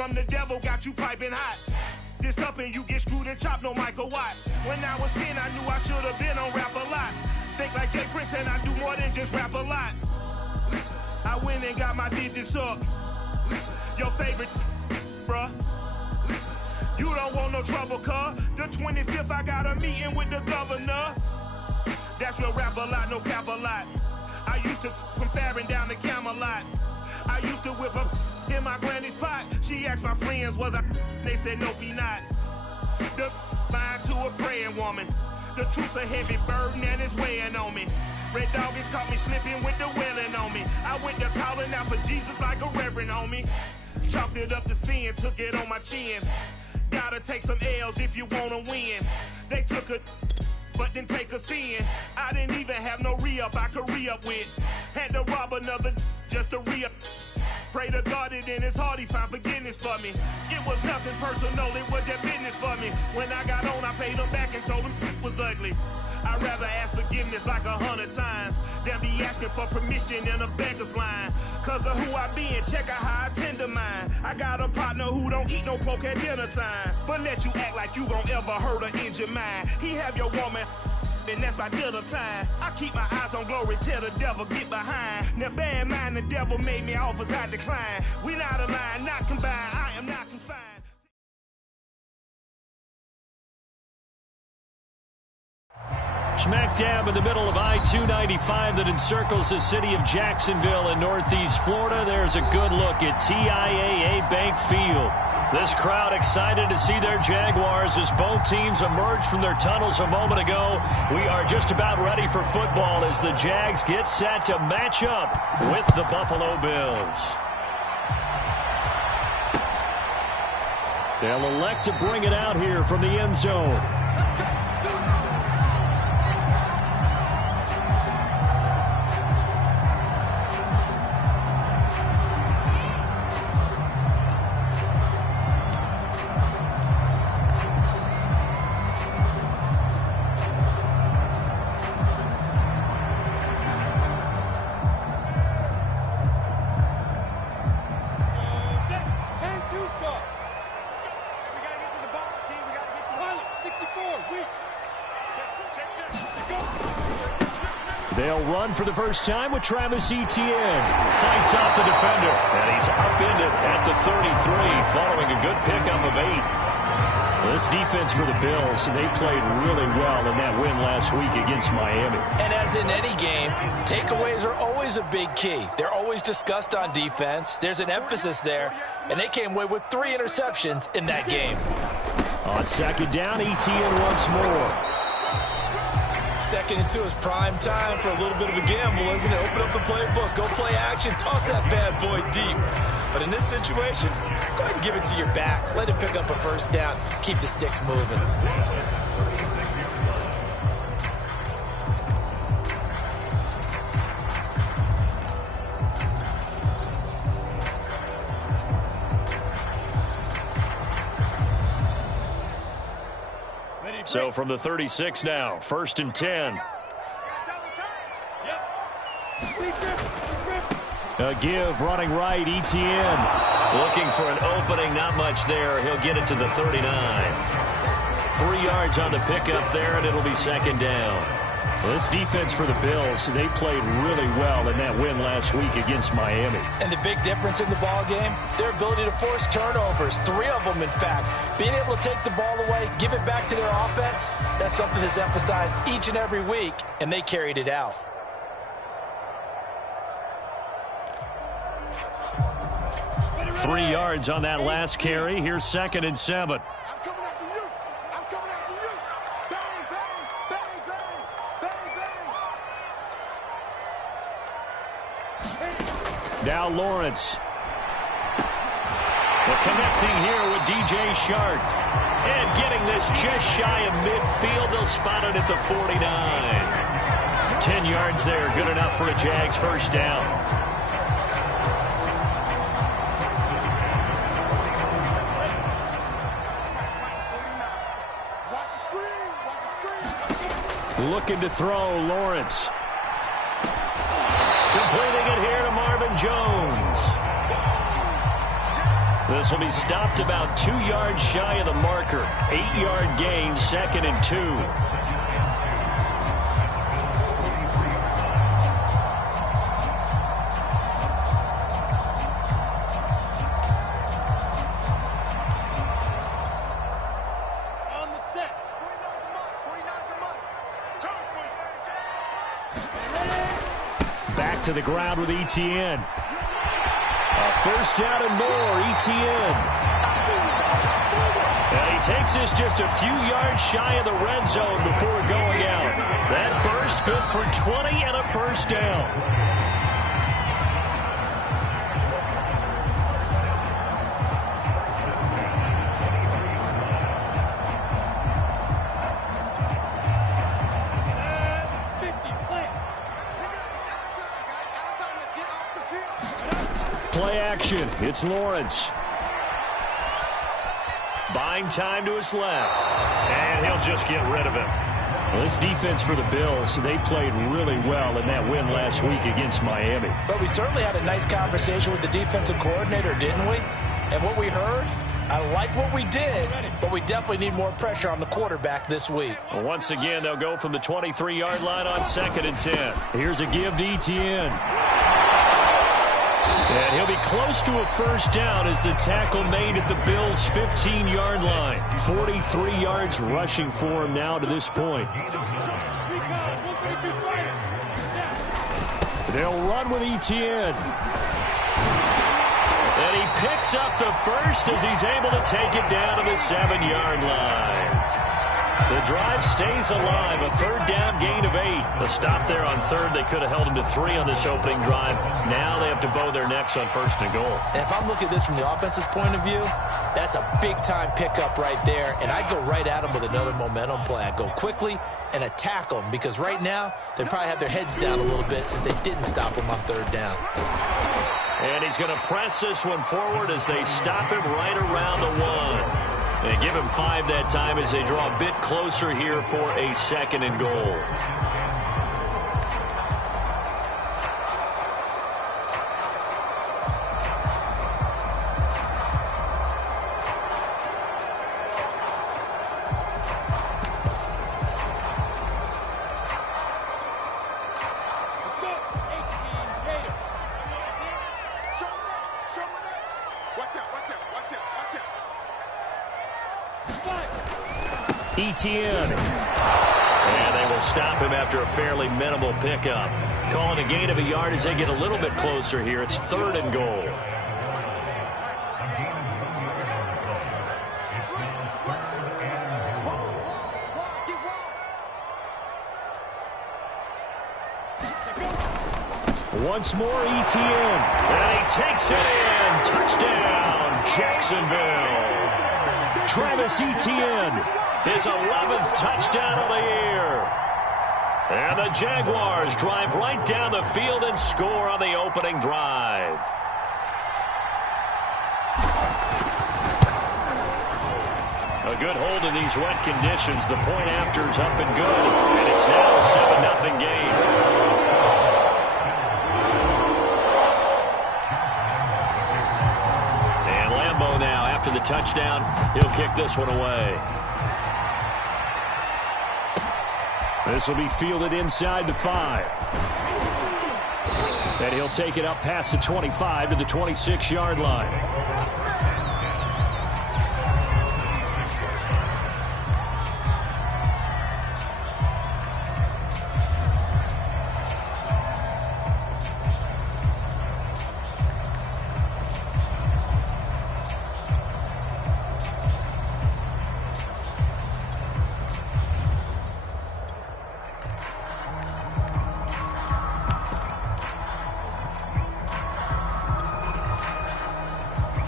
from the devil got you piping hot. This up and you get screwed and chopped, no Michael Watts. When I was 10, I knew I should have been on rap a lot. Think like Jay Prince and I do more than just rap a lot. I went and got my digits up. Your favorite, bruh. You don't want no trouble, cuz. The 25th, I got a meeting with the governor. That's real rap a lot, no cap a lot. I used to from Farron down to Camelot. I used to whip up in my granny's pot. She asked my friends, was I? They said, nope, he not. The line to a praying woman. The truth's a heavy burden and it's weighing on me. Red Doggies caught me slipping with the wailing on me. I went to calling out for Jesus like a reverend on me. Chalked it up to sin, took it on my chin. Gotta take some L's if you wanna win. They took a but didn't take a sin. I didn't even have no re-up I could re-up with. Had to rob another just to re-up. Pray to God that in his heart he found forgiveness for me. It was nothing personal, it was just business for me. When I got on, I paid him back and told him it was ugly. I'd rather ask forgiveness like 100 times than be asking for permission in a beggar's line. Cause of who I be and check out how I tend to mine. I got a partner who don't eat no pork at dinner time, but let you act like you gon' ever hurt or injure mine. He have your woman and that's my dinner time. I keep my eyes on glory till the devil get behind. Now bear in mind the devil made me offers I decline. We not aligned, not combined, I am not confined. Smack dab in the middle of I-295 that encircles the city of Jacksonville in northeast Florida. There's a good look at TIAA Bank Field. This crowd excited to see their Jaguars as both teams emerged from their tunnels a moment ago. We are just about ready for football as the Jags get set to match up with the Buffalo Bills. They'll elect to bring it out here from the end zone. They'll run for the first time with Travis Etienne. Fights off the defender, and he's upended at the 33 following a good pickup of 8. This defense for the Bills, they played really well in that win last week against Miami. And as in any game, takeaways are always a big key. They're always discussed on defense. There's an emphasis there, and they came away with 3 interceptions in that game. On second down, Etienne once more. Second into his prime time for a little bit of a gamble, isn't it? Open up the playbook, go play action, toss that bad boy deep. But in this situation, go ahead and give it to your back. Let him pick up a first down. Keep the sticks moving. So from the 36 now, 1st and 10. A give running right, Etienne. Looking for an opening, not much there. He'll get it to the 39. 3 yards on the pickup there, and it'll be second down. This defense for the Bills, they played really well in that win last week against Miami. And the big difference in the ball game, their ability to force turnovers, 3 of them in fact. Being able to take the ball away, give it back to their offense, that's something that's emphasized each and every week, and they carried it out. Three yards on that last carry. Here's 2nd and 7. Now Lawrence. Well, connecting here with DJ Shark. And getting this just shy of midfield. They'll spot it at the 49. 10 yards there. Good enough for a Jags first down. Looking to throw, Lawrence. Completing it here to Marvin Jones. This will be stopped about 2 yards shy of the marker. 8-yard gain, 2nd and 2. Back to the ground with ETN. A first down and more, ETN. And he takes this just a few yards shy of the red zone before going out. That burst good for 20 and a first down. Play action. It's Lawrence. Buying time to his left. And he'll just get rid of him. Well, this defense for the Bills, they played really well in that win last week against Miami. But we certainly had a nice conversation with the defensive coordinator, didn't we? And what we heard, I like what we did, but we definitely need more pressure on the quarterback this week. Well, once again, they'll go from the 23-yard line on 2nd and 10. Here's a give to ETN. And he'll be close to a first down as the tackle made at the Bills' 15-yard line. 43 yards rushing for him now to this point. They'll run with ETN. And he picks up the first as he's able to take it down to the 7-yard line. The drive stays alive, a 3rd down gain of 8. The stop there on 3rd, they could have held him to 3 on this opening drive. Now they have to bow their necks on 1st and goal. And if I'm looking at this from the offense's point of view, that's a big-time pickup right there, and I'd go right at him with another momentum play. I'd go quickly and attack them, because right now they probably have their heads down a little bit since they didn't stop him on 3rd down. And he's going to press this one forward as they stop him right around the 1. And give him 5 that time as they draw a bit closer here for a 2nd and goal. ETN. And they will stop him after a fairly minimal pickup. Calling a gain of a yard as they get a little bit closer here. It's 3rd and goal. Once more, ETN. And he takes it in. Touchdown, Jacksonville. Travis Etienne. His 11th touchdown of the year. And the Jaguars drive right down the field and score on the opening drive. A good hold in these wet conditions. The point after is up and good. And it's now a 7-0 game. And Lambeau now, after the touchdown, he'll kick this one away. This will be fielded inside the 5. And he'll take it up past the 25 to the 26-yard line.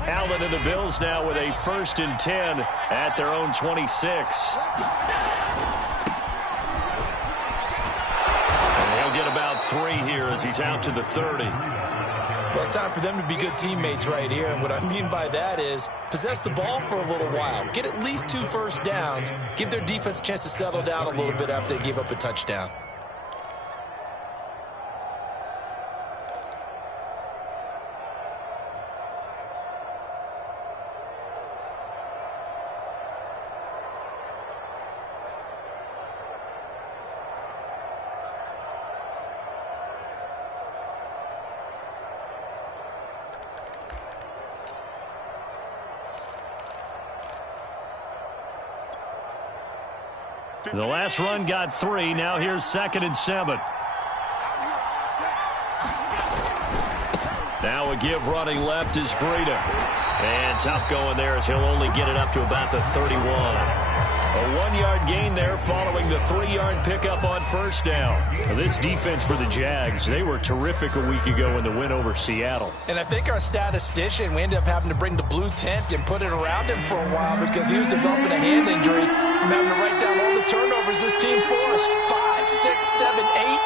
Allen and the Bills now with a 1st and 10 at their own 26. And he'll get about 3 here as he's out to the 30. Well, it's time for them to be good teammates right here, and what I mean by that is possess the ball for a little while. Get at least 2 first downs. Give their defense a chance to settle down a little bit after they give up a touchdown. The last run got 3. Now here's 2nd and 7. Now a give running left is Breida. And tough going there as he'll only get it up to about the 31. A 1-yard gain there following the 3-yard pickup on first down. Now this defense for the Jags, they were terrific a week ago in the win over Seattle. And I think our statistician, we ended up having to bring the blue tent and put it around him for a while because he was developing a hand injury from having to write down all the turnovers this team forced. 5, 6, 7, 8.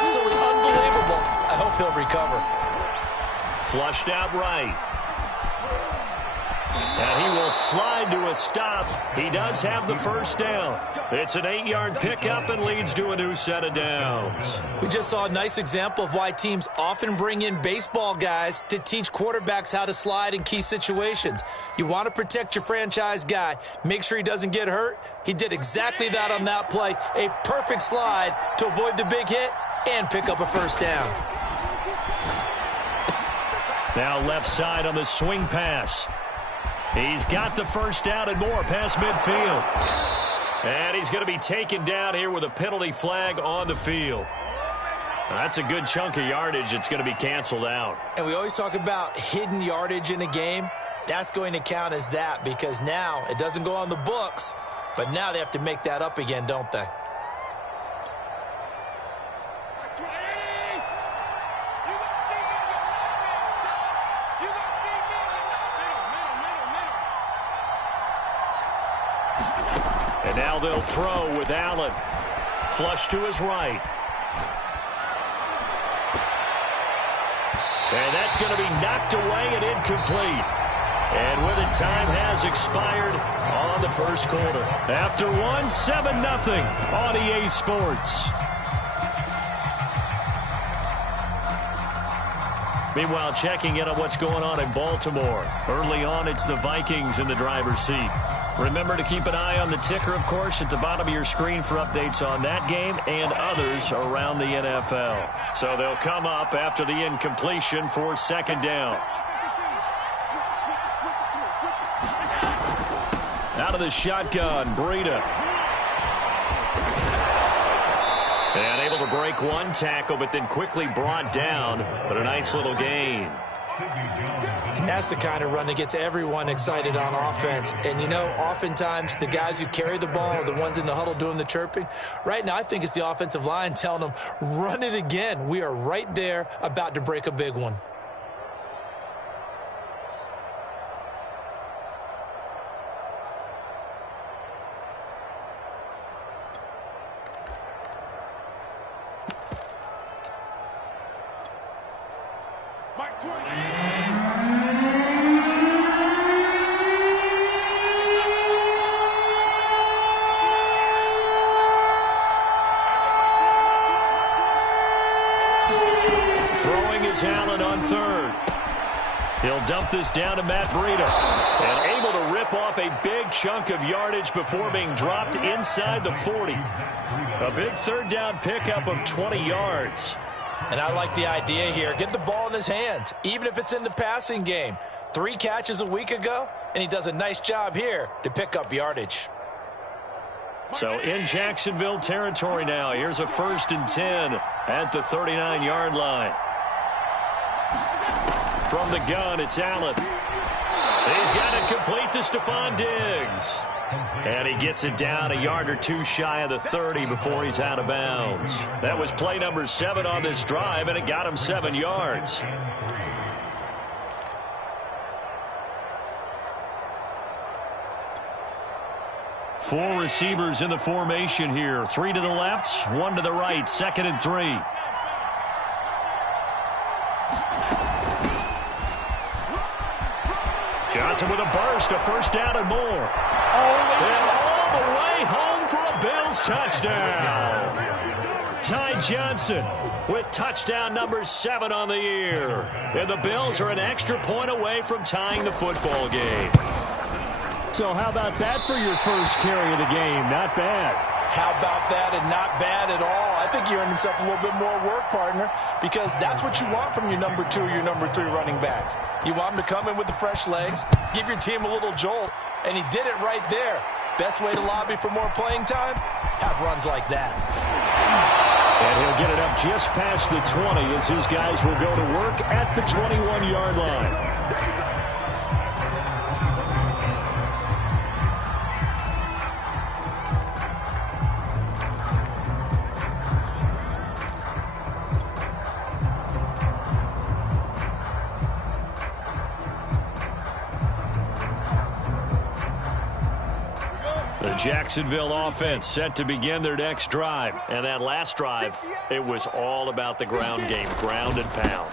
Absolutely unbelievable. I hope he'll recover. Flushed out right. And he will slide to a stop. He does have the first down. It's an 8-yard pickup and leads to a new set of downs. We just saw a nice example of why teams often bring in baseball guys to teach quarterbacks how to slide in key situations. You want to protect your franchise guy. Make sure he doesn't get hurt. He did exactly that on that play. A perfect slide to avoid the big hit and pick up a first down. Now left side on the swing pass. He's got the first down and more past midfield. And he's going to be taken down here with a penalty flag on the field. That's a good chunk of yardage. It's going to be canceled out. And we always talk about hidden yardage in a game. That's going to count as that because now it doesn't go on the books, but now they have to make that up again, don't they? And now they'll throw with Allen. Flush to his right. And that's going to be knocked away and incomplete. And with it, time has expired on the first quarter. After 7-0 on EA Sports. Meanwhile, checking in on what's going on in Baltimore. Early on, it's the Vikings in the driver's seat. Remember to keep an eye on the ticker, of course, at the bottom of your screen for updates on that game and others around the NFL. So they'll come up after the incompletion for 2nd down. Out of the shotgun, Breida. And able to break one tackle, but then quickly brought down. But a nice little gain. And that's the kind of run that gets everyone excited on offense. And, you know, oftentimes the guys who carry the ball are the ones in the huddle doing the chirping. Right now, I think it's the offensive line telling them, run it again. We are right there about to break a big one. Allen on 3rd. He'll dump this down to Matt Breida. And able to rip off a big chunk of yardage before being dropped inside the 40. A big 3rd down pickup of 20 yards. And I like the idea here. Get the ball in his hands, even if it's in the passing game. 3 catches a week ago, and he does a nice job here to pick up yardage. So in Jacksonville territory now. Here's a 1st and 10 at the 39-yard line. From the gun, it's Allen. He's got it complete to Stephon Diggs. And he gets it down a yard or 2 shy of the 30 before he's out of bounds. That was play number 7 on this drive, and it got him 7 yards. Four receivers in the formation here. 3 to the left, 1 to the right. 2nd and 3. Johnson with a burst, a 1st down and more. And all the way home for a Bills touchdown. Ty Johnson with touchdown number 7 on the year. And the Bills are an extra point away from tying the football game. So how about that for your first carry of the game? Not bad. How about that, and not bad at all. I think he earned himself a little bit more work, partner, because that's what you want from your number 2 or your number 3 running backs. You want him to come in with the fresh legs, give your team a little jolt, and he did it right there. Best way to lobby for more playing time? have runs like that. And he'll get it up just past the 20 as his guys will go to work at the 21-yard line. The Jacksonville offense set to begin their next drive. And that last drive, it was all about the ground game, ground and pound.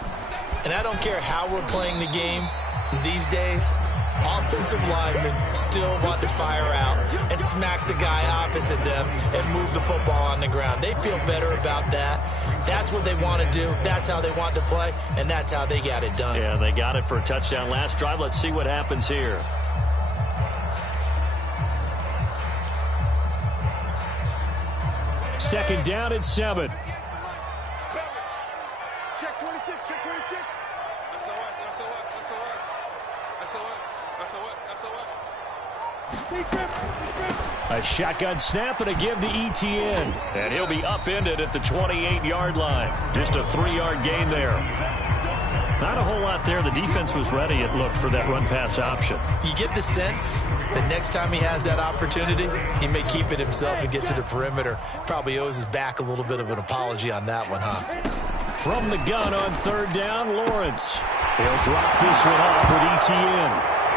And I don't care how we're playing the game these days, offensive linemen still want to fire out and smack the guy opposite them and move the football on the ground. They feel better about that. That's what they want to do. That's how they want to play, and that's how they got it done. Yeah, they got it for a touchdown last drive. Let's see what happens here. Second down and 7. Check 26, check 26. A shotgun snap and a give to ETN. And he'll be upended at the 28-yard line. Just a 3-yard gain there. Not a whole lot there. The defense was ready, it looked, for that run-pass option. You get the sense that next time he has that opportunity, he may keep it himself and get to the perimeter. Probably owes his back a little bit of an apology on that one, huh? From the gun on third down, Lawrence. He'll drop this one off with ETN.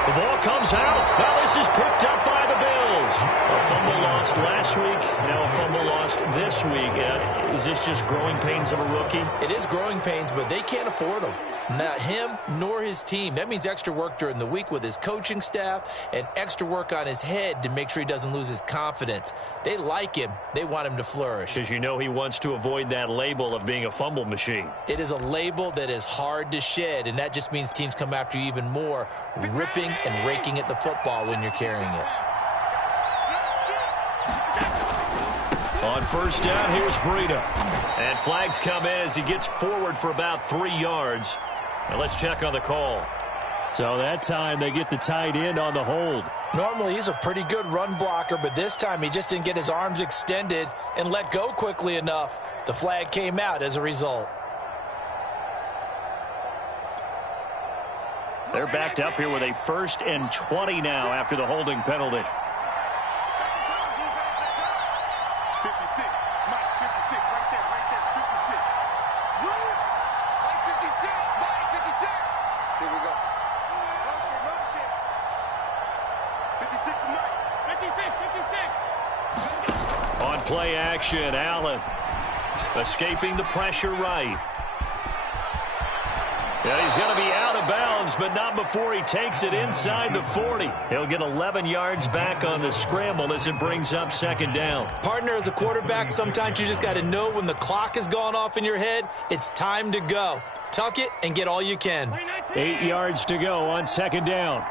The ball comes out. Now this is picked up by the Bills. A fumble lost last week. Now a fumble lost this week. Is this just growing pains of a rookie? It is growing pains, but they can't afford them. Not him nor his team. That means extra work during the week with his coaching staff and extra work on his head to make sure he doesn't lose his confidence. They like him. They want him to flourish. Because you know he wants to avoid that label of being a fumble machine. It is a label that is hard to shed, and that just means teams come after you even more, ripping and raking at the football when you're carrying it. On first down, here's Breida. And flags come in as he gets forward for about 3 yards. Now let's check on the call. So that time they get the tight end on the hold. Normally he's a pretty good run blocker, but this time he just didn't get his arms extended and let go quickly enough. The flag came out as a result. They're backed up here with a 1st and 20 now after the holding penalty. 56, Mike, 56, right there, 56. Mike, 56, Mike, 56. Here we go. Motion. 56 for Mike. 56. On play action, Allen escaping the pressure right. Yeah, he's going to be out of bounds, but not before he takes it inside the 40. He'll get 11 yards back on the scramble as it brings up 2nd down. Partner, as a quarterback, sometimes you just got to know when the clock has gone off in your head, it's time to go. Tuck it and get all you can. 8 yards to go on 2nd down.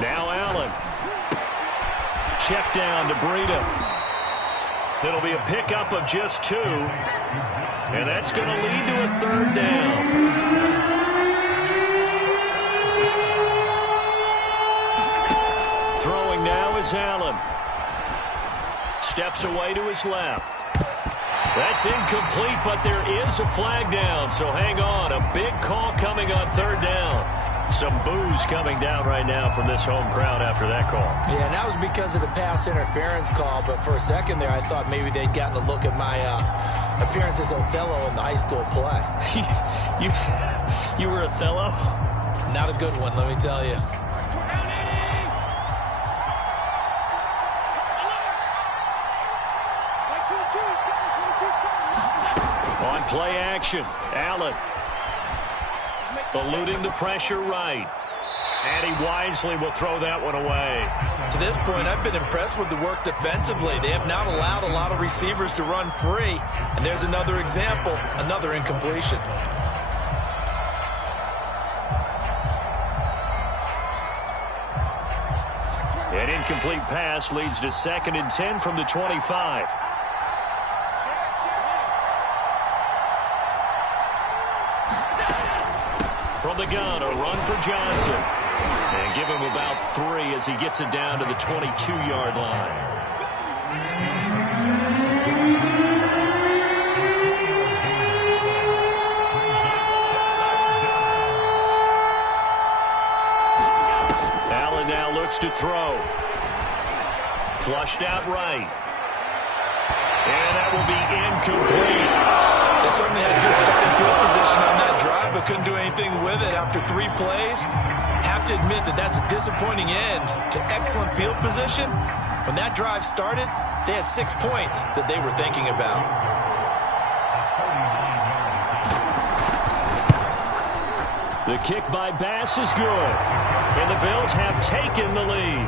Now Allen. Check down to Breida. It'll be a pickup of just 2. And that's going to lead to a 3rd down. Throwing now is Allen. Steps away to his left. That's incomplete, but there is a flag down, so hang on. A big call coming on 3rd down. Some boos coming down right now from this home crowd after that call. Yeah, and that was because of the pass interference call, but for a second there I thought maybe they'd gotten a look at my appearance as Othello in the high school play. You were Othello? Not a good one, let me tell you. On play action, Allen eluding the pressure right. And he wisely will throw that one away. To this point, I've been impressed with the work defensively. They have not allowed a lot of receivers to run free. And there's another example, another incompletion. An incomplete pass leads to 2nd and 10 from the 25. From the gun, a run for Johnson. And give him about 3 as he gets it down to the 22-yard line. Allen now looks to throw. Flushed out right. And that will be incomplete. They certainly had a good starting field position on that drive, but couldn't do anything with it after 3 plays. Have to admit that that's a disappointing end to excellent field position. When that drive started, they had 6 points that they were thinking about. The kick by Bass is good. And the Bills have taken the lead.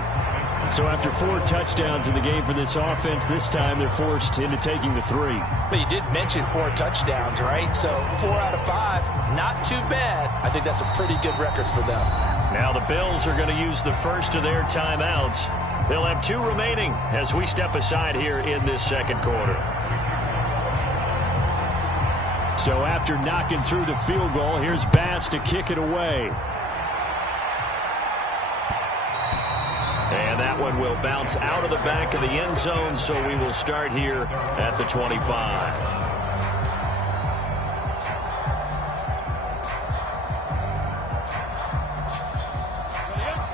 So after 4 touchdowns in the game for this offense, this time they're forced into taking the 3. But you did mention 4 touchdowns, right? So 4 out of 5, not too bad. I think that's a pretty good record for them. Now the Bills are going to use the first of their timeouts. They'll have 2 remaining as we step aside here in this second quarter. So after knocking through the field goal, here's Bass to kick it away. And that one will bounce out of the back of the end zone, so we will start here at the 25.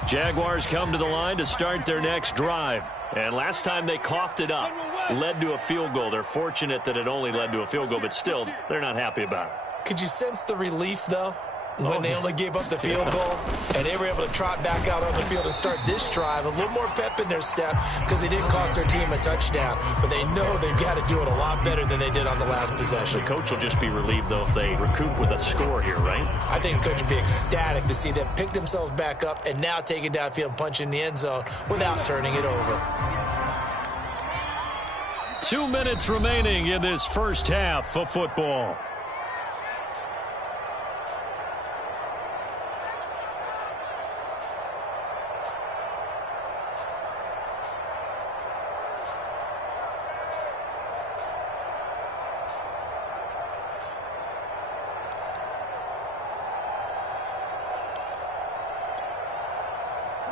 Jaguars come to the line to start their next drive. And last time they coughed it up, led to a field goal. They're fortunate that it only led to a field goal, but still, they're not happy about it. Could you sense the relief, though, when they only gave up the field goal and they were able to trot back out on the field and start this drive? A little more pep in their step because they didn't cost their team a touchdown, but they know they've got to do it a lot better than they did on the last possession. The coach will just be relieved, though, if they recoup with a score here, right? I think the coach would be ecstatic to see them pick themselves back up and now take it downfield and punch in the end zone without turning it over. 2 minutes remaining in this first half of football.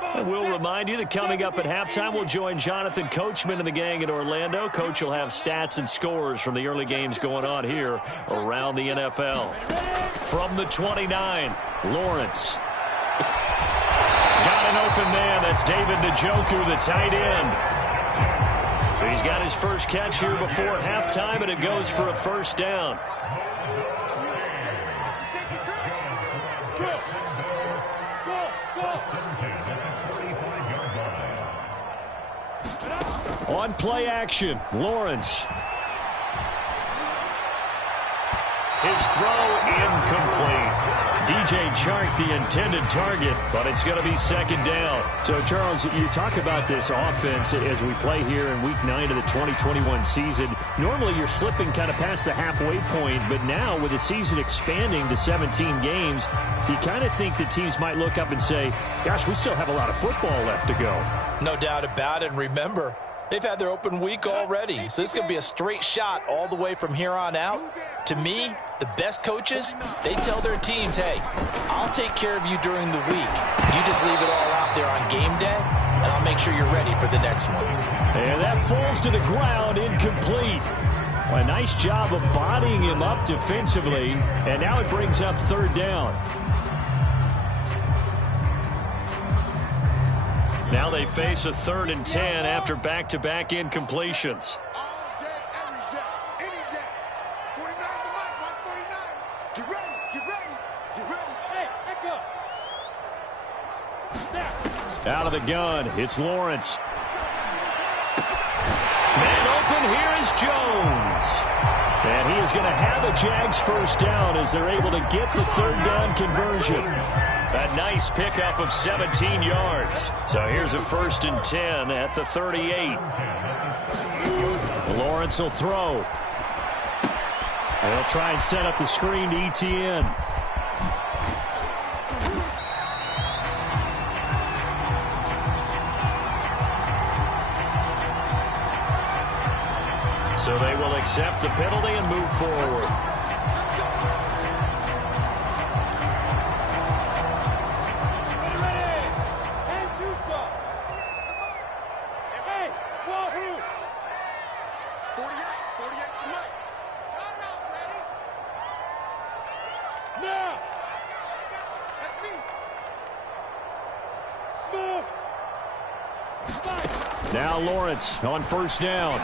I will remind you that coming up at halftime, we'll join Jonathan Coachman and the gang in Orlando. Coach will have stats and scores from the early games going on here around the NFL. From the 29, Lawrence. Got an open man. That's David Njoku, the tight end. He's got his first catch here before halftime, and it goes for a first down. On play action, Lawrence. His throw incomplete. DJ Chark, the intended target, but it's going to be second down. So, Charles, you talk about this offense as we play here in Week 9 of the 2021 season. Normally, you're slipping kind of past the halfway point, but now with the season expanding to 17 games, you kind of think the teams might look up and say, gosh, we still have a lot of football left to go. No doubt about it. Remember, they've had their open week already, so this could be a straight shot all the way from here on out. To me, the best coaches, they tell their teams, hey, I'll take care of you during the week. You just leave it all out there on game day, and I'll make sure you're ready for the next one. And that falls to the ground, incomplete. A nice job of bodying him up defensively, and now it brings up third down. Now they face a 3rd and 10 after back-to-back incompletions. All day, every day, any day. 49 to Mike, watch 49. Get ready, get ready, get ready. Hey, back up. Out of the gun, it's Lawrence. Man open, here is Jones. And he is going to have a Jags first down as they're able to get the third down conversion. A nice pickup of 17 yards. So here's a 1st and 10 at the 38. Lawrence will throw. They'll try and set up the screen to ETN. So they will accept the penalty and move forward. Now. That's me. Smoke. Now Lawrence on first down.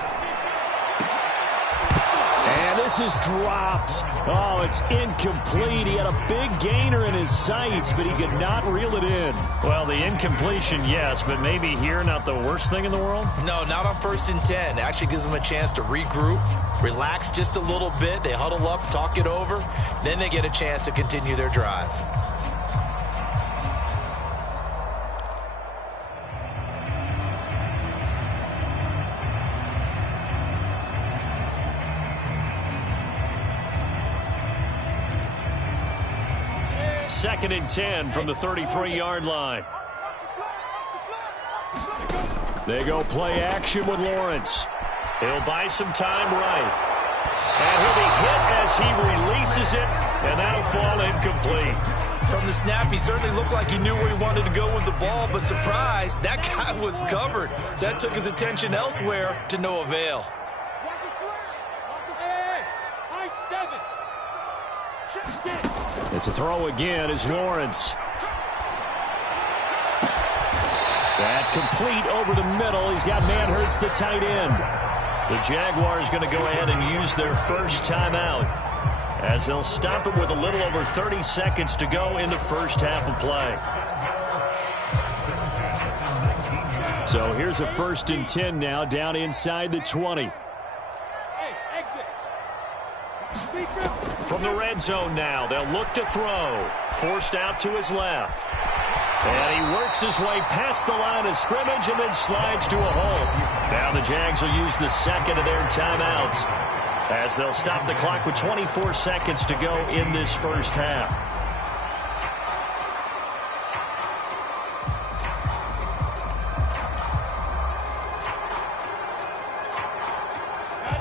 And this is dropped. Oh, it's incomplete. He had a big gainer in his sights, but he could not reel it in. Well, the incompletion, yes, but maybe here not the worst thing in the world? No, not on 1st and 10. It actually gives them a chance to regroup, relax just a little bit. They huddle up, talk it over. Then they get a chance to continue their drive. Second and 10 from the 33-yard line. They go play action with Lawrence. He'll buy some time right. And he'll be hit as he releases it, and that'll fall incomplete. From the snap, he certainly looked like he knew where he wanted to go with the ball, but surprise, that guy was covered. So that took his attention elsewhere to no avail. It's a throw again is Lawrence. That complete over the middle. He's got Manhurts, the tight end. The Jaguars going to go ahead and use their first timeout as they'll stop it with a little over 30 seconds to go in the first half of play. So here's a 1st and 10 now down inside the 20. From the red zone now, they'll look to throw. Forced out to his left. And he works his way past the line of scrimmage and then slides to a hole. Now the Jags will use the second of their timeouts as they'll stop the clock with 24 seconds to go in this first half.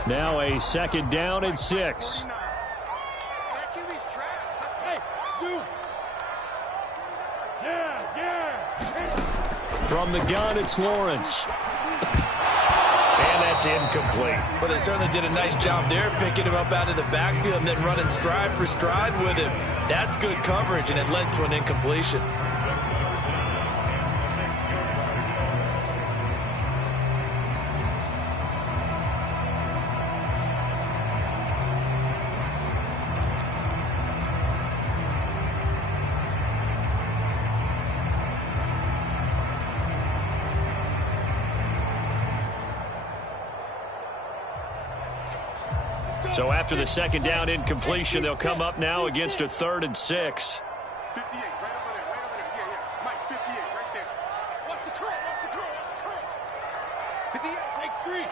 Now a 2nd down and 6. From the gun, it's Lawrence. And that's incomplete. But they certainly did a nice job there, picking him up out of the backfield and then running stride for stride with him. That's good coverage, and it led to an incompletion. So after the 2nd down incompletion, they'll come up now against a 3rd and 6. 58, right over there, right over there. Yeah. Mike, 58, right there. Watch the curl, watch the curl, watch the curl. 58, takes 3,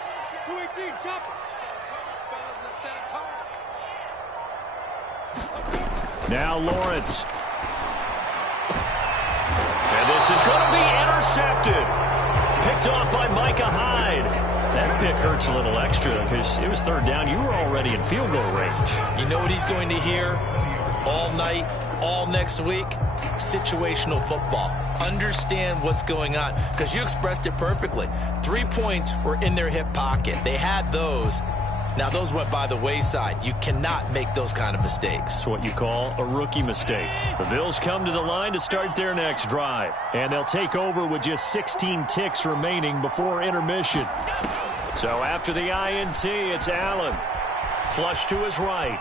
218, chopper. Set a target, fellas, let's set a target. Now Lawrence. And this is going to be intercepted. Picked off by Micah Hyde. That pick hurts a little extra because it was 3rd down. You were already in field goal range. You know what he's going to hear all night, all next week? Situational football. Understand what's going on, because you expressed it perfectly. 3 points were in their hip pocket. They had those. Now, those went by the wayside. You cannot make those kind of mistakes. It's what you call a rookie mistake. The Bills come to the line to start their next drive. And they'll take over with just 16 ticks remaining before intermission. So after the INT, it's Allen. Flush to his right.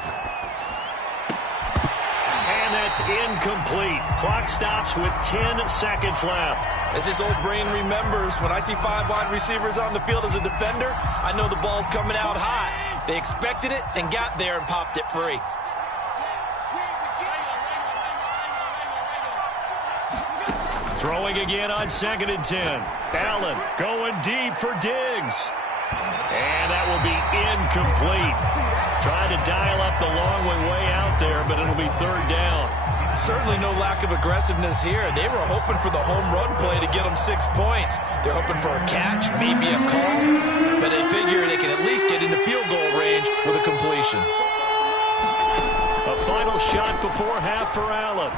And that's incomplete. Clock stops with 10 seconds left. As his old brain remembers, when I see 5 wide receivers on the field as a defender, I know the ball's coming out hot. They expected it and got there and popped it free. Throwing again on 2nd and 10. Allen going deep for Diggs. And that will be incomplete. Tried to dial up the long way out there, but it'll be 3rd down. Certainly no lack of aggressiveness here. They were hoping for the home run play to get them 6 points. They're hoping for a catch, maybe a call, but they figure they can at least get into field goal range with a completion. A final shot before half for Allen.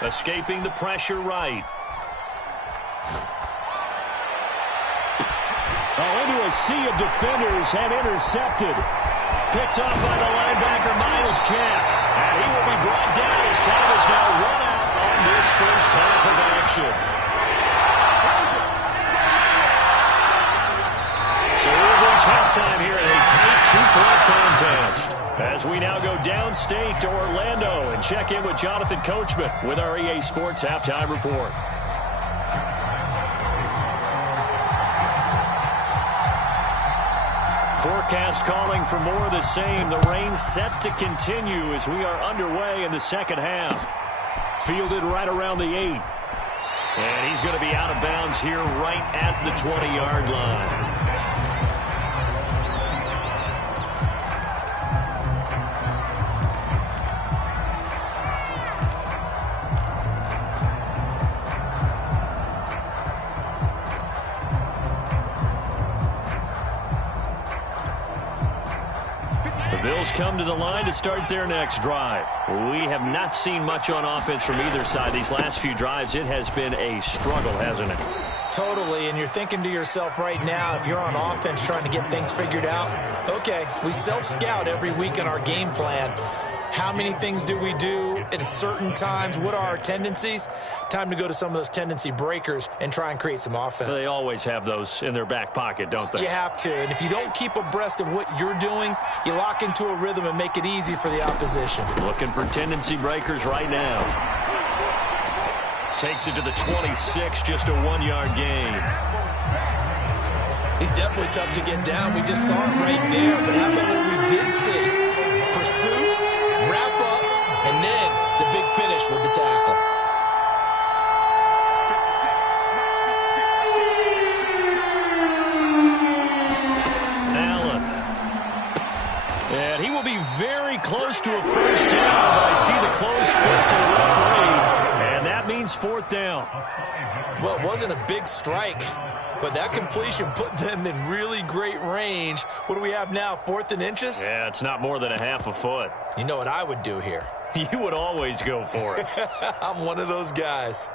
Escaping the pressure right. Into a sea of defenders and intercepted. Picked off by the linebacker, Miles Jack. And he will be brought down as time is now run out on this first half of action. So we'll reach halftime here in a tight 2-point contest. As we now go downstate to Orlando and check in with Jonathan Coachman with our EA Sports Halftime Report. Forecast calling for more of the same. The rain set to continue as we are underway in the second half. Fielded right around the 8. And he's going to be out of bounds here right at the 20-yard line. Bills come to the line to start their next drive. We have not seen much on offense from either side. These last few drives, it has been a struggle, hasn't it? Totally, and you're thinking to yourself right now, if you're on offense trying to get things figured out, okay, we self-scout every week in our game plan. How many things do we do at certain times? What are our tendencies? Time to go to some of those tendency breakers and try and create some offense. They always have those in their back pocket, don't they? You have to. And if you don't keep abreast of what you're doing, you lock into a rhythm and make it easy for the opposition. Looking for tendency breakers right now. Takes it to the 26, just a 1-yard gain. He's definitely tough to get down. We just saw it right there. But how about what we did see? Pursuit, wrap up, and then the big finish with the tackle. Allen. And he will be very close to a first down. But I see the closed fist of the referee. And that means fourth down. Well, it wasn't a big strike, but that completion put them in really great range. What do we have now, 4th and inches? Yeah, it's not more than a half a foot. You know what I would do here? You would always go for it. I'm one of those guys.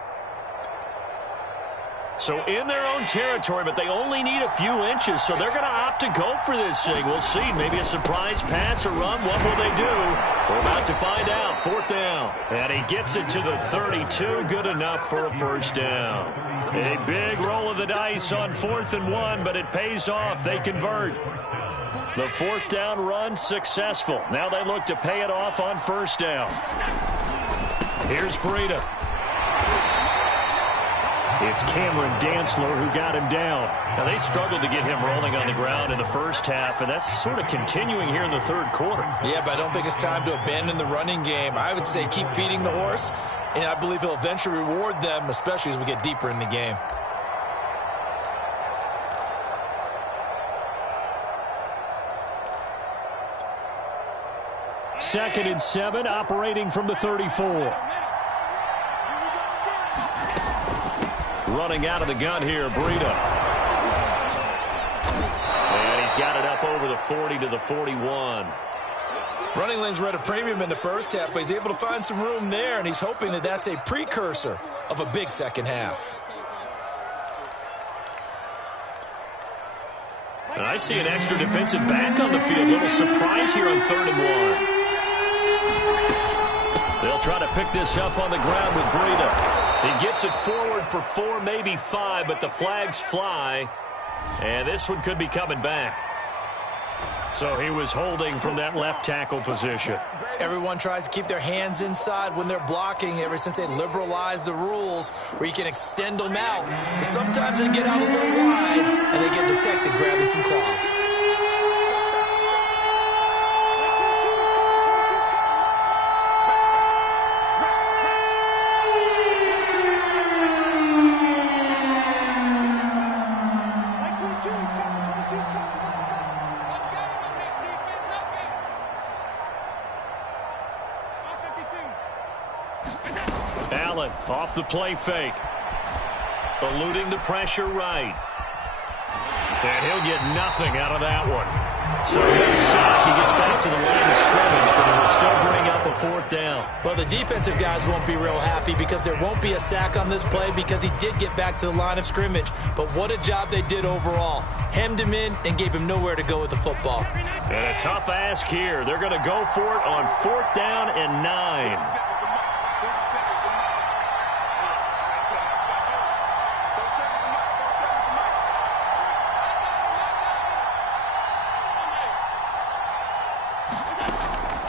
So in their own territory, but they only need a few inches, so they're going to opt to go for this thing. We'll see. Maybe a surprise pass or run. What will they do? We're about to find out. 4th down. And he gets it to the 32. Good enough for a first down. A big roll of the dice on 4th and 1, but it pays off. They convert. The 4th down run successful. Now they look to pay it off on first down. Here's Breida. It's Cameron Dantzler who got him down. Now, they struggled to get him rolling on the ground in the first half, and that's sort of continuing here in the third quarter. Yeah, but I don't think it's time to abandon the running game. I would say keep feeding the horse, and I believe he'll eventually reward them, especially as we get deeper in the game. Second and 7, operating from the 34. Running out of the gun here, Breida. And he's got it up over the 40 to the 41. Running lanes were at a premium in the first half, but he's able to find some room there, and he's hoping that that's a precursor of a big second half. And I see an extra defensive back on the field. Little surprise here on 3rd and 1. They'll try to pick this up on the ground with Breida. He gets it forward for 4, maybe 5, but the flags fly. And this one could be coming back. So he was holding from that left tackle position. Everyone tries to keep their hands inside when they're blocking ever since they liberalized the rules where you can extend them out. But sometimes they get out a little wide and they get detected grabbing some cloth. Allen off the play fake. Eluding the pressure right. And he'll get nothing out of that one. So no sack. He gets back to the line of scrimmage, but it will still bring up a 4th down. Well, the defensive guys won't be real happy because there won't be a sack on this play because he did get back to the line of scrimmage. But what a job they did overall. Hemmed him in and gave him nowhere to go with the football. And a tough ask here. They're going to go for it on 4th down and 9.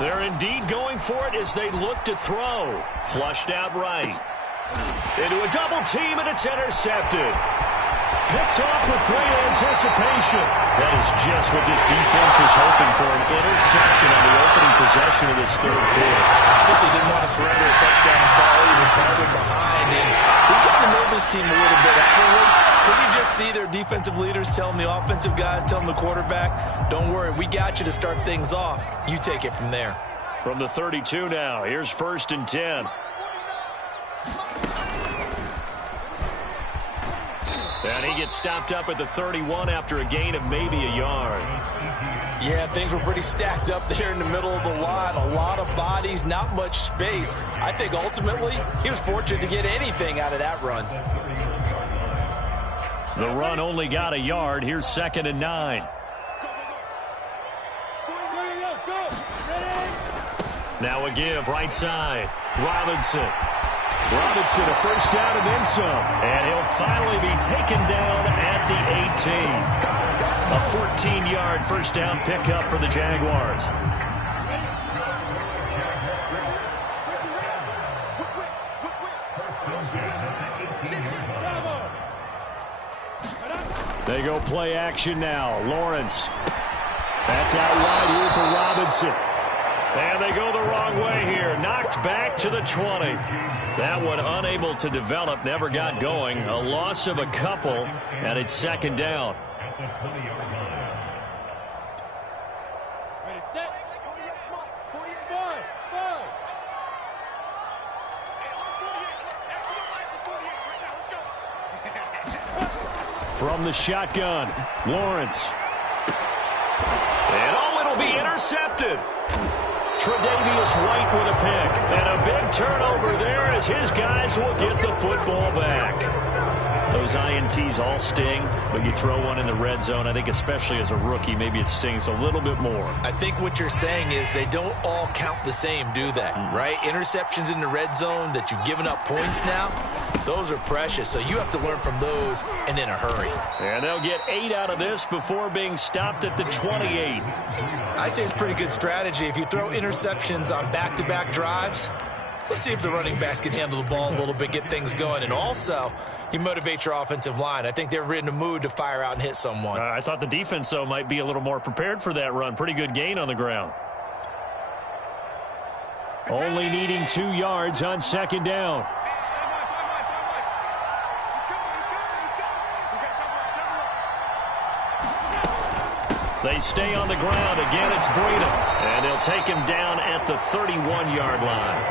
They're indeed going for it as they look to throw. Flushed out right. Into a double team, and it's intercepted. Picked off with great anticipation. That is just what this defense was hoping for, an interception on the opening possession of this 3rd quarter. Obviously didn't want to surrender a touchdown and fall even farther behind. And we got to know this team a little bit, haven't we? Could we just see their defensive leaders telling the offensive guys, telling the quarterback, don't worry, we got you to start things off. You take it from there. From the 32 now, here's 1st and 10. And he gets stopped up at the 31 after a gain of maybe a yard. Yeah, things were pretty stacked up there in the middle of the line. A lot of bodies, not much space. I think ultimately he was fortunate to get anything out of that run. The run only got a yard. Here's 2nd and 9. Now a give, right side. Robinson, a 1st down and then some. And he'll finally be taken down at the 18. A 14-yard 1st down pickup for the Jaguars. They go play action now. Lawrence. That's out wide here for Robinson. And they go the wrong way here. Knocked back to the 20. That one unable to develop, never got going. A loss of a couple, and it's 2nd down. Ready, set. From the shotgun, Lawrence. And oh, it'll be intercepted. Tre'Davious White with a pick. And a big turnover there as his guys will get the football back. Those INTs all sting, but you throw one in the red zone, I think especially as a rookie, maybe it stings a little bit more. I think what you're saying is they don't all count the same, do they? Right? Interceptions in the red zone that you've given up points now, those are precious. So you have to learn from those and in a hurry. And they'll get 8 out of this before being stopped at the 28. I'd say it's a pretty good strategy. If you throw interceptions on back-to-back drives, let's see if the running backs can handle the ball a little bit, get things going. And also, you motivate your offensive line. I think they're in the mood to fire out and hit someone. I thought the defense, though, might be a little more prepared for that run. Pretty good gain on the ground. Only needing 2 yards on 2nd down. They stay on the ground. Again, it's Breeden. And they'll take him down at the 31-yard line.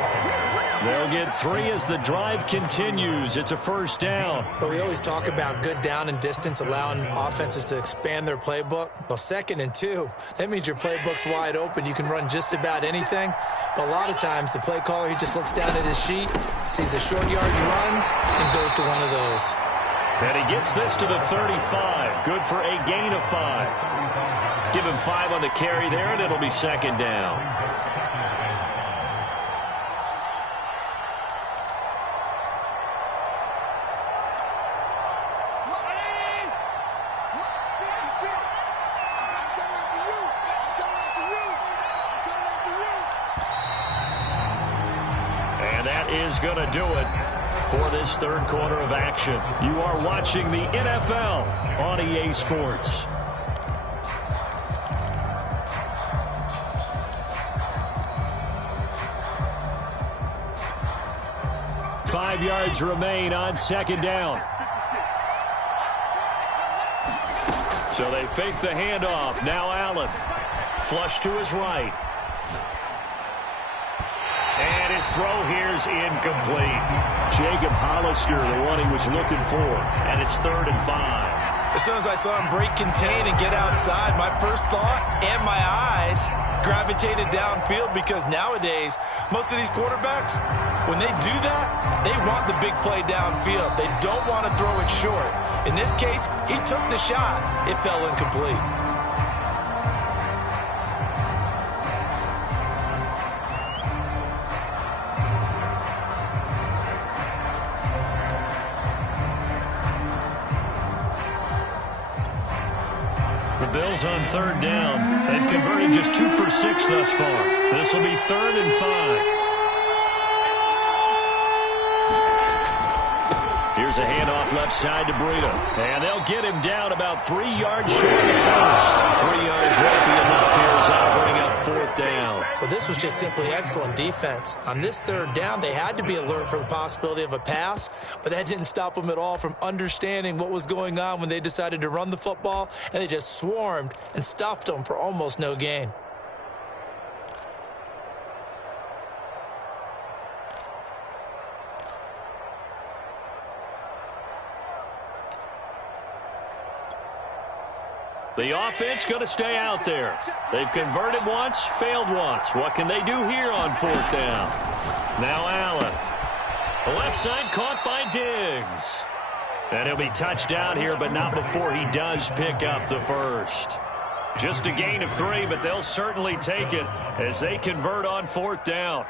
They'll get 3 as the drive continues. It's a 1st down. But we always talk about good down and distance, allowing offenses to expand their playbook. Well, 2nd and 2, that means your playbook's wide open. You can run just about anything. But a lot of times, the play caller, he just looks down at his sheet, sees the short yardage runs, and goes to one of those. And he gets this to the 35. Good for a gain of 5. Give him 5 on the carry there, and it'll be 2nd down. And that is going to do it for this 3rd quarter of action. You are watching the NFL on EA Sports. Five yards remain on 2nd down. So they fake the handoff. Now Allen. Flush to his right. And his throw here's incomplete. Jacob Hollister, the one he was looking for. And it's 3rd and 5. As soon as I saw him break contain and get outside, my first thought and my eyes gravitated downfield, because nowadays, most of these quarterbacks, when they do that, they want the big play downfield. They don't want to throw it short. In this case, he took the shot. It fell incomplete. Bills on third down. They've converted just 2 for 6 thus far. This will be 3rd and 5. Here's a handoff left side to Breida. And they'll get him down about 3 yards short of the first. 3 yards won't be enough here as that'll bring up 4th down. Well, this was just simply excellent defense. On this 3rd down, they had to be alert for the possibility of a pass, but that didn't stop them at all from understanding what was going on when they decided to run the football, and they just swarmed and stuffed them for almost no gain. The offense going to stay out there. They've converted once, failed once. What can they do here on 4th down? Now Allen. The left side caught by Diggs. And he'll be touched down here, but not before he does pick up the first. Just a gain of 3, but they'll certainly take it as they convert on 4th down.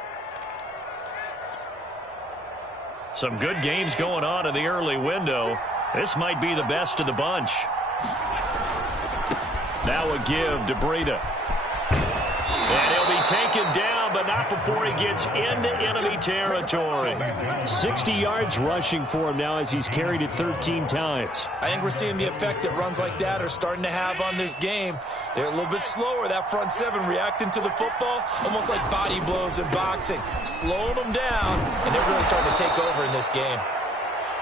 Some good games going on in the early window. This might be the best of the bunch. Now a give to Breida. And he'll be taken down, but not before he gets into enemy territory. 60 yards rushing for him now as he's carried it 13 times. I think we're seeing the effect that runs like that are starting to have on this game. They're a little bit slower, that front 7 reacting to the football, almost like body blows in boxing. Slowing them down, and they're really starting to take over in this game.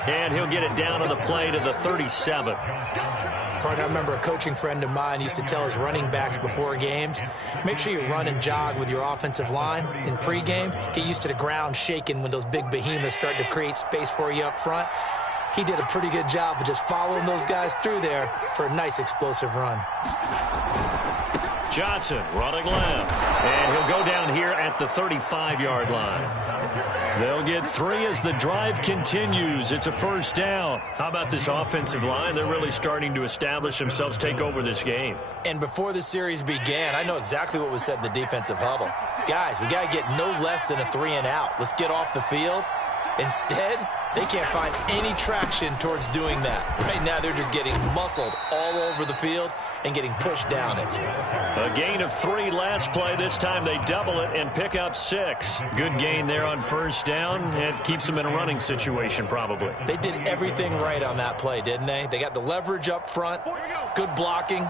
And he'll get it down on the play to the 37. I remember a coaching friend of mine used to tell his running backs before games, make sure you run and jog with your offensive line in pregame. Get used to the ground shaking when those big behemoths start to create space for you up front. He did a pretty good job of just following those guys through there for a nice explosive run. Johnson running left. And he'll go down here at the 35-yard line. They'll get 3 as the drive continues. It's a 1st down. How about this offensive line? They're really starting to establish themselves, take over this game. And before the series began, I know exactly what was said in the defensive huddle. Guys, we got to get no less than a 3 and out. Let's get off the field. Instead, they can't find any traction towards doing that. Right now, they're just getting muscled all over the field and getting pushed down it. A gain of 3 last play. This time they double it and pick up 6. Good gain there on 1st down. It keeps them in a running situation probably. They did everything right on that play, didn't they? They got the leverage up front, good blocking,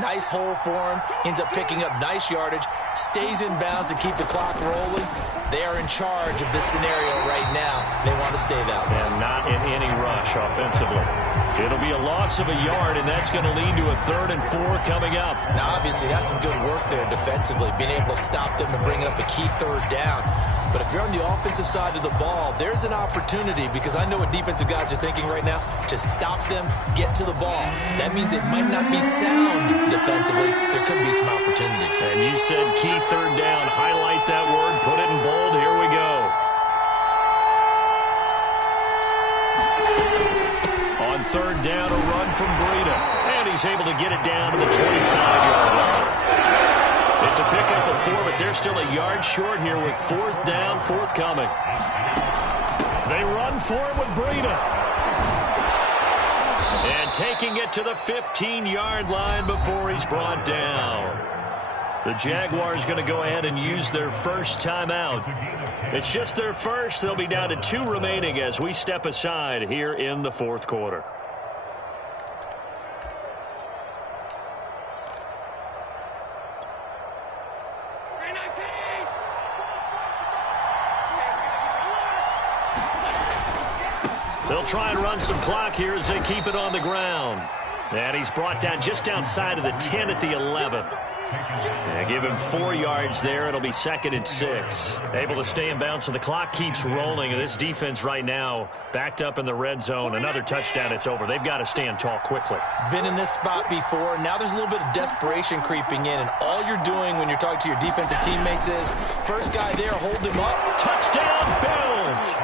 nice hole for him, ends up picking up nice yardage, stays in bounds to keep the clock rolling. They are in charge of this scenario right now. They want to stay that way. And not in any rush offensively. It'll be a loss of a yard, and that's going to lead to a 3rd and 4 coming up. Now, obviously, that's some good work there defensively, being able to stop them and bringing up a key 3rd down. But if you're on the offensive side of the ball, there's an opportunity, because I know what defensive guys are thinking right now. Just stop them, get to the ball. That means it might not be sound defensively. There could be some opportunities. And you said key 3rd down. Highlight that word, put it in bold. Here we go. On 3rd down, a run from Breida. And he's able to get it down to the 25-yard line. It's a pickup of 4, but they're still a yard short here with 4th down, forthcoming. They run for it with Breida. And taking it to the 15-yard line before he's brought down. The Jaguars going to go ahead and use their first timeout. It's just their first. They'll be down to 2 remaining as we step aside here in the 4th quarter. They'll try and run some clock here as they keep it on the ground. And he's brought down just outside of the 10 at the 11. Give him 4 yards there. It'll be 2nd and 6. Able to stay in bounds, so the clock keeps rolling. And this defense right now backed up in the red zone. Another touchdown, it's over. They've got to stand tall quickly. Been in this spot before. Now there's a little bit of desperation creeping in. And all you're doing when you're talking to your defensive teammates is, first guy there, hold him up. Touchdown, Bills!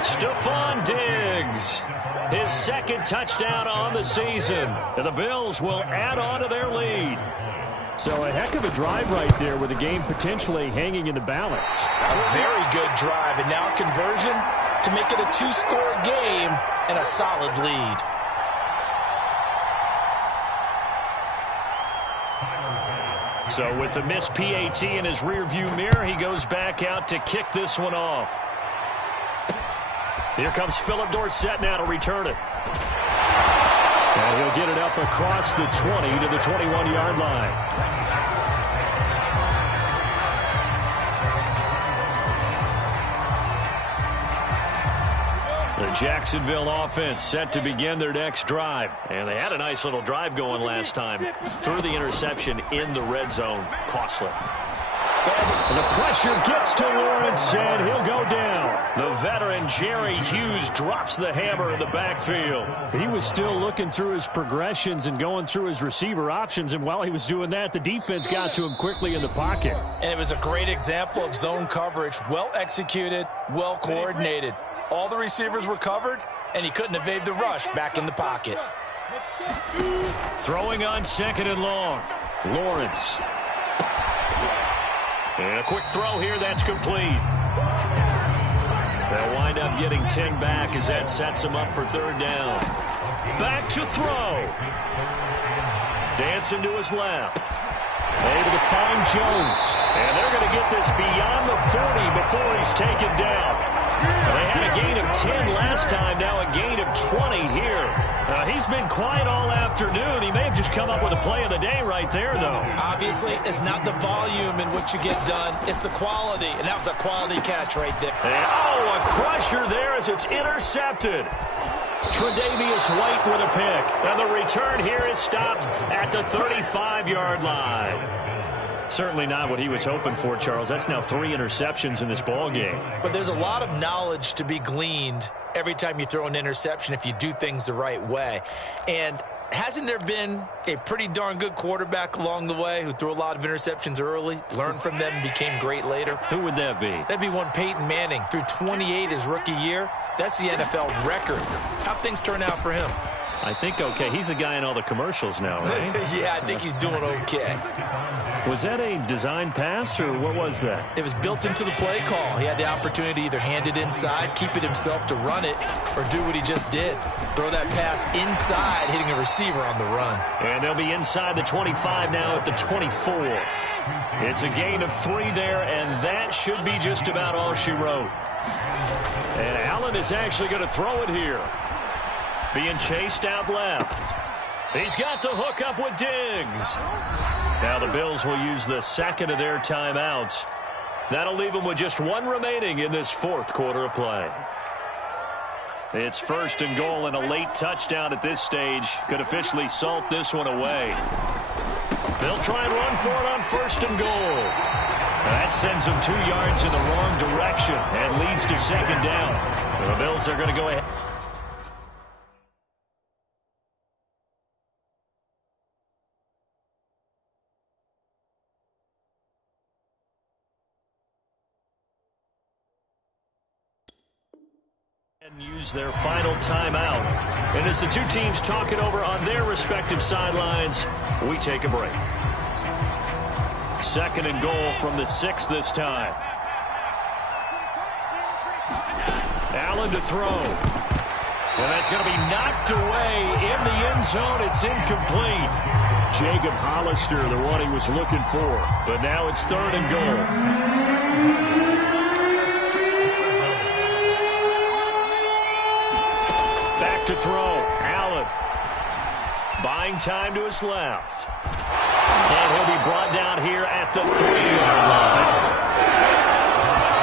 Stephon Diggs, his 2nd touchdown on the season. And the Bills will add on to their lead. So a heck of a drive right there with the game potentially hanging in the balance. A very good drive, and now a conversion to make it a 2-score game and a solid lead. So with the missed PAT in his rearview mirror, he goes back out to kick this one off. Here comes Philip Dorsett now to return it. And he'll get it up across the 20 to the 21-yard line. The Jacksonville offense set to begin their next drive. And they had a nice little drive going last time. Threw the interception in the red zone. Costly. And the pressure gets to Lawrence, and he'll go down. The veteran Jerry Hughes drops the hammer in the backfield. He was still looking through his progressions and going through his receiver options, and while he was doing that, the defense got to him quickly in the pocket. And it was a great example of zone coverage. Well executed, well coordinated. All the receivers were covered, and he couldn't evade the rush back in the pocket. Throwing on 2nd and long. Lawrence. And a quick throw here, that's complete. They'll wind up getting 10 back as that sets them up for 3rd down. Back to throw. Dancing to his left. Able to find Jones. And they're going to get this beyond the 40 before he's taken down. They had a gain of 10 last time, now a gain of 20 here. He's been quiet all afternoon. He may have just come up with a play of the day right there, though. Obviously, it's not the volume in which you get done. It's the quality, and that was a quality catch right there. And, a crusher there as it's intercepted. Tre'Davious White with a pick. And the return here is stopped at the 35-yard line. Certainly not what he was hoping for, Charles. That's now 3 interceptions in this ball game. But there's a lot of knowledge to be gleaned every time you throw an interception if you do things the right way. And hasn't there been a pretty darn good quarterback along the way who threw a lot of interceptions early, learned from them, and became great later? Who would that be? That'd be one Peyton Manning. Threw 28 his rookie year. That's the NFL record. How'd things turn out for him? I think okay. He's a guy in all the commercials now, right? Yeah, I think he's doing okay. Was that a design pass, or what was that? It was built into the play call. He had the opportunity to either hand it inside, keep it himself to run it, or do what he just did. Throw that pass inside, hitting a receiver on the run. And they'll be inside the 25 now at the 24. It's a gain of 3 there, and that should be just about all she wrote. And Allen is actually going to throw it here. Being chased out left. He's got the hook up with Diggs. Now the Bills will use the 2nd of their timeouts. That'll leave them with just 1 remaining in this 4th quarter of play. It's 1st and goal, and a late touchdown at this stage could officially salt this one away. They'll try and run for it on 1st and goal. That sends them 2 yards in the wrong direction and leads to 2nd down. The Bills are going to go ahead. And use their final timeout. And as the two teams talk it over on their respective sidelines, we take a break. 2nd and goal from the 6 this time. Allen to throw. And that's going to be knocked away in the end zone. It's incomplete. Jacob Hollister, the one he was looking for. But now it's 3rd and goal. Back to throw. Allen. Buying time to his left. And he'll be brought down here at the 3-yard line.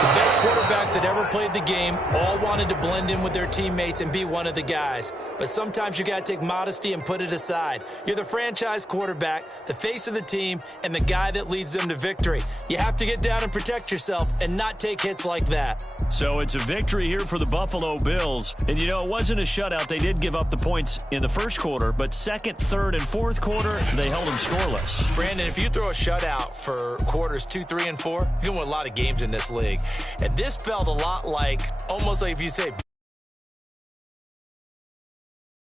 The best quarterback quarterbacks that ever played the game all wanted to blend in with their teammates and be one of the guys. But sometimes you got to take modesty and put it aside. You're the franchise quarterback, the face of the team, and the guy that leads them to victory. You have to get down and protect yourself and not take hits like that. So it's a victory here for the Buffalo Bills. And, you know, it wasn't a shutout. They did give up the points in the first quarter, but second, third, and fourth quarter, they held them scoreless. Brandon, if you throw a shutout for quarters 2, 3, and 4, you're going to win a lot of games in this league. And this felt a lot like, almost like if you say